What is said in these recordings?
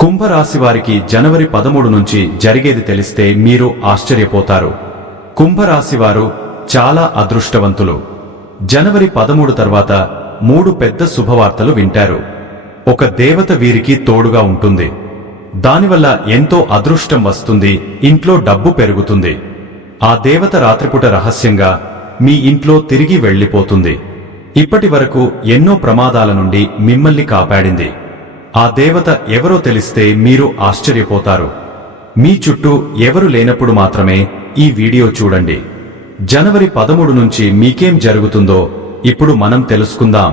కుంభరాశి వారికి జనవరి 13 నుంచి జరిగేది తెలిస్తే మీరు ఆశ్చర్యపోతారు. కుంభరాశి వారు చాలా అదృష్టవంతులు. జనవరి 13 తర్వాత 3 పెద్ద శుభవార్తలు వింటారు. ఒక దేవత వీరికి తోడుగా ఉంటుంది. దానివల్ల ఎంతో అదృష్టం వస్తుంది, ఇంట్లో డబ్బు పెరుగుతుంది. ఆ దేవత రాత్రిపూట రహస్యంగా మీ ఇంట్లో తిరిగి వెళ్లిపోతుంది. ఇప్పటి వరకు ఎన్నో ప్రమాదాల నుండి మిమ్మల్ని కాపాడింది. ఆ దేవత ఎవరో తెలిస్తే మీరు ఆశ్చర్యపోతారు. మీ చుట్టూ ఎవరు లేనప్పుడు మాత్రమే ఈ వీడియో చూడండి. జనవరి 13 నుంచి మీకేం జరుగుతుందో ఇప్పుడు మనం తెలుసుకుందాం.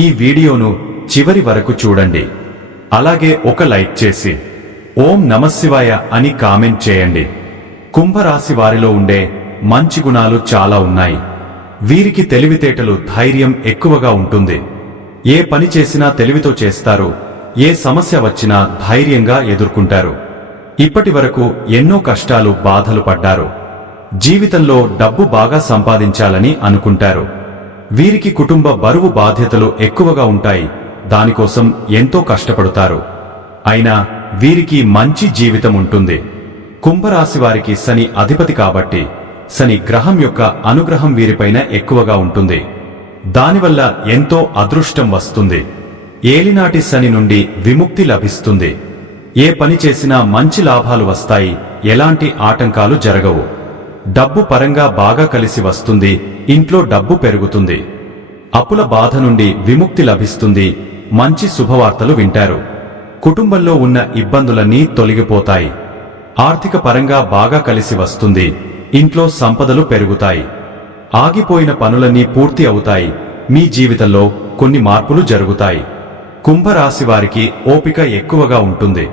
ఈ వీడియోను చివరి వరకు చూడండి. అలాగే ఒక లైక్ చేసి ఓం నమఃశివాయ అని కామెంట్ చేయండి. కుంభరాశి వారిలో ఉండే మంచి గుణాలు చాలా ఉన్నాయి. వీరికి తెలివితేటలు, ధైర్యం ఎక్కువగా ఉంటుంది. ఏ పని చేసినా తెలివితో చేస్తారు. ఏ సమస్య వచ్చినా ధైర్యంగా ఎదుర్కొంటారు. ఇప్పటి వరకు ఎన్నో కష్టాలు, బాధలు పడ్డారు. జీవితంలో డబ్బు బాగా సంపాదించాలని అనుకుంటారు. వీరికి కుటుంబ బరువు, బాధ్యతలు ఎక్కువగా ఉంటాయి. దానికోసం ఎంతో కష్టపడతారు. అయినా వీరికి మంచి జీవితం ఉంటుంది. కుంభరాశి వారికి శని అధిపతి కాబట్టి శని గ్రహం యొక్క అనుగ్రహం వీరిపైన ఎక్కువగా ఉంటుంది. దానివల్ల ఎంతో అదృష్టం వస్తుంది. ఏలినాటి శని నుండి విముక్తి లభిస్తుంది. ఏ పని చేసినా మంచి లాభాలు వస్తాయి. ఎలాంటి ఆటంకాలు జరగవు. డబ్బు పరంగా బాగా కలిసి వస్తుంది. ఇంట్లో డబ్బు పెరుగుతుంది. అప్పుల బాధ నుండి విముక్తి లభిస్తుంది. మంచి శుభవార్తలు వింటారు. కుటుంబంలో ఉన్న ఇబ్బందులన్నీ తొలగిపోతాయి. ఆర్థిక పరంగా బాగా కలిసి వస్తుంది. ఇంట్లో సంపదలు పెరుగుతాయి. ఆగిపోయిన పనులన్నీ పూర్తి అవుతాయి. మీ జీవితంలో కొన్ని మార్పులు జరుగుతాయి. కుంభరాశి వారికి ఓపిక ఎక్కువగా ఉంటుంది.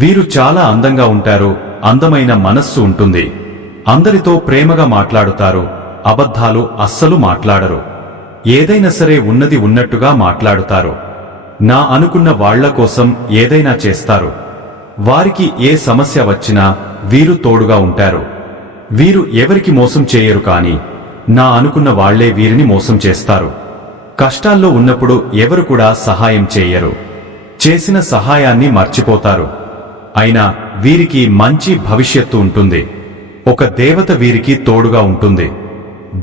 వీరు చాలా అందంగా ఉంటారు. అందమైన మనస్సు ఉంటుంది. అందరితో ప్రేమగా మాట్లాడుతారు. అబద్ధాలు అస్సలు మాట్లాడరు. ఏదైనా సరే ఉన్నది ఉన్నట్టుగా మాట్లాడుతారు. నా అనుకున్న వాళ్ల కోసం ఏదైనా చేస్తారు. వారికి ఏ సమస్య వచ్చినా వీరు తోడుగా ఉంటారు. వీరు ఎవరికి మోసం చేయరు, కానీ నా అనుకున్న వాళ్లే వీరిని మోసం చేస్తారు. కష్టాల్లో ఉన్నప్పుడు ఎవరు కూడా సహాయం చేయరు. చేసిన సహాయాన్ని మర్చిపోతారు. అయినా వీరికి మంచి భవిష్యత్తు ఉంటుంది. ఒక దేవత వీరికి తోడుగా ఉంటుంది.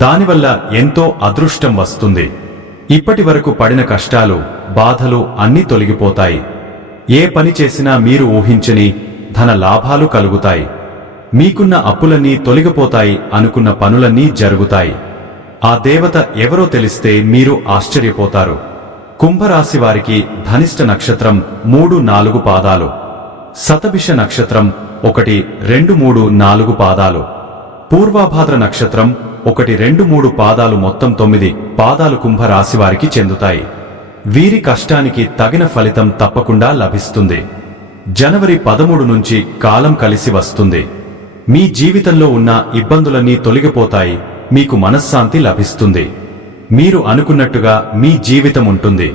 దానివల్ల ఎంతో అదృష్టం వస్తుంది. ఇప్పటి వరకు పడిన కష్టాలు, బాధలు అన్నీ తొలగిపోతాయి. ఏ పని చేసినా మీరు ఊహించని ధన లాభాలు కలుగుతాయి. మీకున్న అప్పులన్నీ తొలగిపోతాయి. అనుకున్న పనులన్నీ జరుగుతాయి. ఆ దేవత ఎవరో తెలిస్తే మీరు ఆశ్చర్యపోతారు. కుంభరాశి వారికి ధనిష్ట నక్షత్రం 3, 4 పాదాలు, శతభిష నక్షత్రం 1, 2, 3, 4 పాదాలు, పూర్వభాద్ర నక్షత్రం 1, 2, 3 పాదాలు, మొత్తం 9 పాదాలు కుంభరాశి వారికి చెందుతాయి. వీరి కష్టానికి తగిన ఫలితం తప్పకుండా లభిస్తుంది. జనవరి 13 నుంచి కాలం కలిసి వస్తుంది. మీ జీవితంలో ఉన్న ఇబ్బందులన్నీ తొలగిపోతాయి. మీకు మనశ్శాంతి లభిస్తుంది. మీరు అనుకున్నట్టుగా మీ జీవితం ఉంటుంది.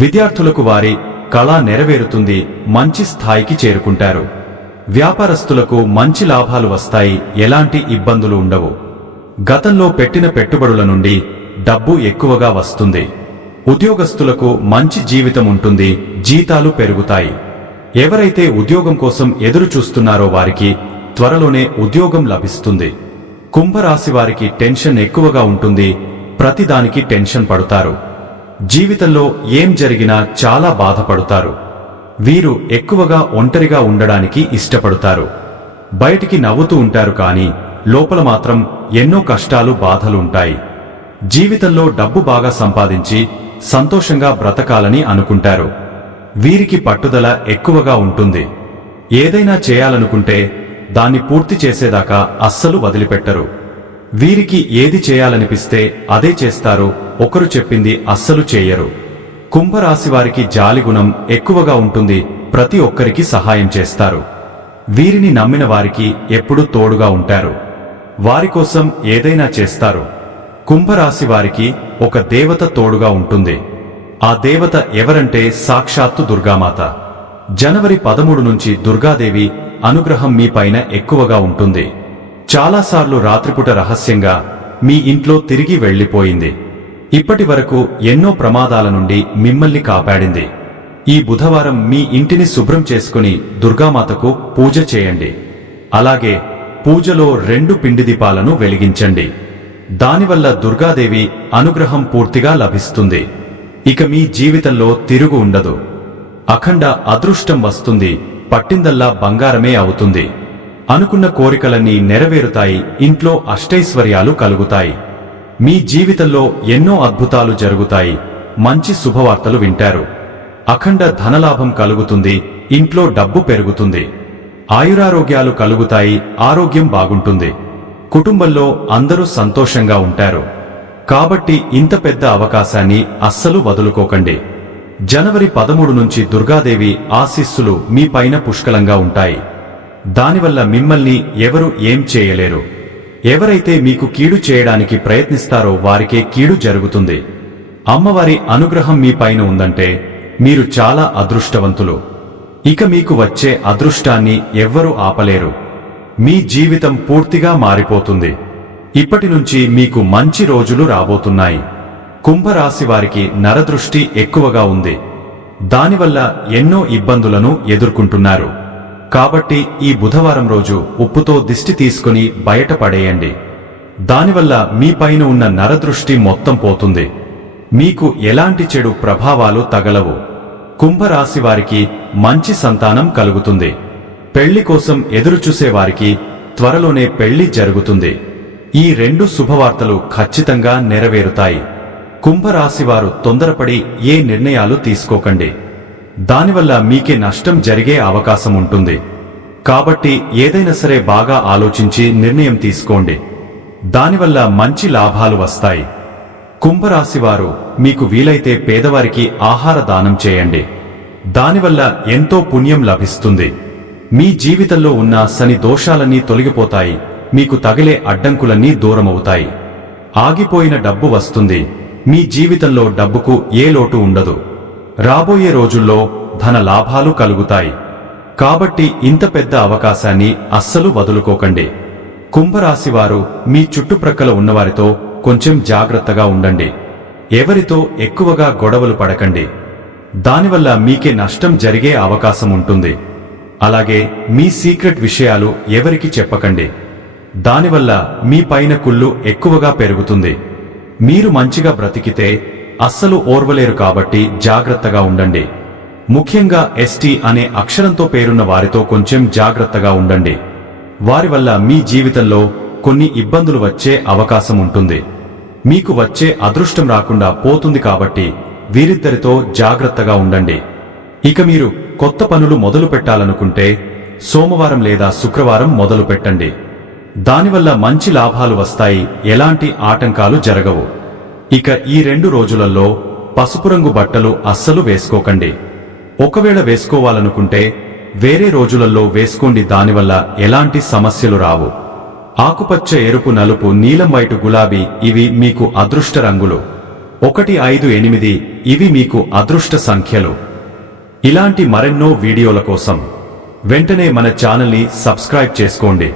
విద్యార్థులకు వారి కళ నెరవేరుతుంది. మంచి స్థాయికి చేరుకుంటారు. వ్యాపారస్తులకు మంచి లాభాలు వస్తాయి. ఎలాంటి ఇబ్బందులు ఉండవు. గతంలో పెట్టిన పెట్టుబడుల నుండి డబ్బు ఎక్కువగా వస్తుంది. ఉద్యోగస్తులకు మంచి జీవితం ఉంటుంది. జీతాలు పెరుగుతాయి. ఎవరైతే ఉద్యోగం కోసం ఎదురు చూస్తున్నారో వారికి త్వరలోనే ఉద్యోగం లభిస్తుంది. కుంభరాశి వారికి టెన్షన్ ఎక్కువగా ఉంటుంది. ప్రతిదానికి టెన్షన్ పడుతారు. జీవితంలో ఏం జరిగినా చాలా బాధపడుతారు. వీరు ఎక్కువగా ఒంటరిగా ఉండడానికి ఇష్టపడతారు. బయటికి నవ్వుతూ ఉంటారు, కానీ లోపల మాత్రం ఎన్నో కష్టాలు, బాధలు ఉంటాయి. జీవితంలో డబ్బు బాగా సంపాదించి సంతోషంగా బ్రతకాలని అనుకుంటారు. వీరికి పట్టుదల ఎక్కువగా ఉంటుంది. ఏదైనా చేయాలనుకుంటే దాన్ని పూర్తి చేసేదాకా అస్సలు వదిలిపెట్టరు. వీరికి ఏది చేయాలనిపిస్తే అదే చేస్తారు. ఒకరు చెప్పింది అస్సలు చేయరు. కుంభరాశి వారికి జాలిగుణం ఎక్కువగా ఉంటుంది. ప్రతి ఒక్కరికి సహాయం చేస్తారు. వీరిని నమ్మిన వారికి ఎప్పుడూ తోడుగా ఉంటారు. వారి కోసం ఏదైనా చేస్తారు. కుంభరాశి వారికి ఒక దేవత తోడుగా ఉంటుంది. ఆ దేవత ఎవరంటే సాక్షాత్తు దుర్గామాత. జనవరి 13 నుంచి దుర్గాదేవి అనుగ్రహం మీ పైన ఎక్కువగా ఉంటుంది. చాలాసార్లు రాత్రిపూట రహస్యంగా మీ ఇంట్లో తిరిగి వెళ్లిపోయింది. ఇప్పటి వరకు ఎన్నో ప్రమాదాల నుండి మిమ్మల్ని కాపాడింది. ఈ బుధవారం మీ ఇంటిని శుభ్రం చేసుకుని దుర్గామాతకు పూజ చేయండి. అలాగే పూజలో 2 పిండి దీపాలను వెలిగించండి. దానివల్ల దుర్గాదేవి అనుగ్రహం పూర్తిగా లభిస్తుంది. ఇక మీ జీవితంలో తిరుగు ఉండదు. అఖండ అదృష్టం వస్తుంది. పట్టిందల్లా బంగారమే అవుతుంది. అనుకున్న కోరికలన్నీ నెరవేరుతాయి. ఇంట్లో అష్టైశ్వర్యాలు కలుగుతాయి. మీ జీవితంలో ఎన్నో అద్భుతాలు జరుగుతాయి. మంచి శుభవార్తలు వింటారు. అఖండ ధనలాభం కలుగుతుంది. ఇంట్లో డబ్బు పెరుగుతుంది. ఆయురారోగ్యాలు కలుగుతాయి. ఆరోగ్యం బాగుంటుంది. కుటుంబంలో అందరూ సంతోషంగా ఉంటారు. కాబట్టి ఇంత పెద్ద అవకాశాన్ని అస్సలు వదులుకోకండి. జనవరి 13 నుంచి దుర్గాదేవి ఆశీస్సులు మీ పైన పుష్కలంగా ఉంటాయి. దానివల్ల మిమ్మల్ని ఎవరు ఏం చేయలేరు. ఎవరైతే మీకు కీడు చేయడానికి ప్రయత్నిస్తారో వారికే కీడు జరుగుతుంది. అమ్మవారి అనుగ్రహం మీ పైన ఉందంటే మీరు చాలా అదృష్టవంతులు. ఇక మీకు వచ్చే అదృష్టాన్ని ఎవ్వరూ ఆపలేరు. మీ జీవితం పూర్తిగా మారిపోతుంది. ఇప్పటి నుంచి మీకు మంచి రోజులు రాబోతున్నాయి. కుంభరాశి వారికి నరదృష్టి ఎక్కువగా ఉంది. దానివల్ల ఎన్నో ఇబ్బందులను ఎదుర్కొంటున్నారు. కాబట్టి ఈ బుధవారం రోజు ఉప్పుతో దిష్టి తీసుకుని బయటపడేయండి. దానివల్ల మీ పైన ఉన్న నరదృష్టి మొత్తం పోతుంది. మీకు ఎలాంటి చెడు ప్రభావాలు తగలవు. కుంభరాశి వారికి మంచి సంతానం కలుగుతుంది. పెళ్లి కోసం ఎదురుచూసే వారికి త్వరలోనే పెళ్లి జరుగుతుంది. ఈ 2 శుభవార్తలు ఖచ్చితంగా నెరవేరుతాయి. కుంభరాశివారు తొందరపడి ఏ నిర్ణయాలు తీసుకోకండి. దానివల్ల మీకే నష్టం జరిగే అవకాశం ఉంటుంది. కాబట్టి ఏదైనా సరే బాగా ఆలోచించి నిర్ణయం తీసుకోండి. దానివల్ల మంచి లాభాలు వస్తాయి. కుంభరాశివారు మీకు వీలైతే పేదవారికి ఆహార దానం చేయండి. దానివల్ల ఎంతో పుణ్యం లభిస్తుంది. మీ జీవితంలో ఉన్న శని దోషాలన్నీ తొలగిపోతాయి. మీకు తగిలే అడ్డంకులన్నీ దూరమవుతాయి. ఆగిపోయిన డబ్బు వస్తుంది. మీ జీవితంలో డబ్బుకు ఏ లోటు ఉండదు. రాబోయే రోజుల్లో ధన లాభాలు కలుగుతాయి. కాబట్టి ఇంత పెద్ద అవకాశాన్ని అస్సలు వదులుకోకండి. కుంభరాశివారు మీ చుట్టుప్రక్కల ఉన్నవారితో కొంచెం జాగ్రత్తగా ఉండండి. ఎవరితో ఎక్కువగా గొడవలు పడకండి. దానివల్ల మీకే నష్టం జరిగే అవకాశం ఉంటుంది. అలాగే మీ సీక్రెట్ విషయాలు ఎవరికి చెప్పకండి. దానివల్ల మీ పైన కుళ్ళు ఎక్కువగా పెరుగుతుంది. మీరు మంచిగా బ్రతికితే అస్సలు ఓర్వలేరు. కాబట్టి జాగ్రత్తగా ఉండండి. ముఖ్యంగా ఎస్టీ అనే అక్షరంతో పేరున్న వారితో కొంచెం జాగ్రత్తగా ఉండండి. వారి వల్ల మీ జీవితంలో కొన్ని ఇబ్బందులు వచ్చే అవకాశం ఉంటుంది. మీకు వచ్చే అదృష్టం రాకుండా పోతుంది. కాబట్టి వీరిద్దరితో జాగ్రత్తగా ఉండండి. ఇక మీరు కొత్త పనులు మొదలు పెట్టాలనుకుంటే సోమవారం లేదా శుక్రవారం మొదలు పెట్టండి. దానివల్ల మంచి లాభాలు వస్తాయి. ఎలాంటి ఆటంకాలు జరగవు. ఇక ఈ 2 రోజులలో పసుపు రంగు బట్టలు అస్సలు వేసుకోకండి. ఒకవేళ వేసుకోవాలనుకుంటే వేరే రోజులలో వేసుకోండి. దానివల్ల ఎలాంటి సమస్యలు రావు. ఆకుపచ్చ, ఎరుపు, నలుపు, నీలం, వైటు, గులాబీ ఇవి మీకు అదృష్ట రంగులు. 1, 5, 8 ఇవి మీకు అదృష్ట సంఖ్యలు. ఇలాంటి మరెన్నో వీడియోల కోసం వెంటనే మన ఛానల్ని సబ్స్క్రైబ్ చేసుకోండి.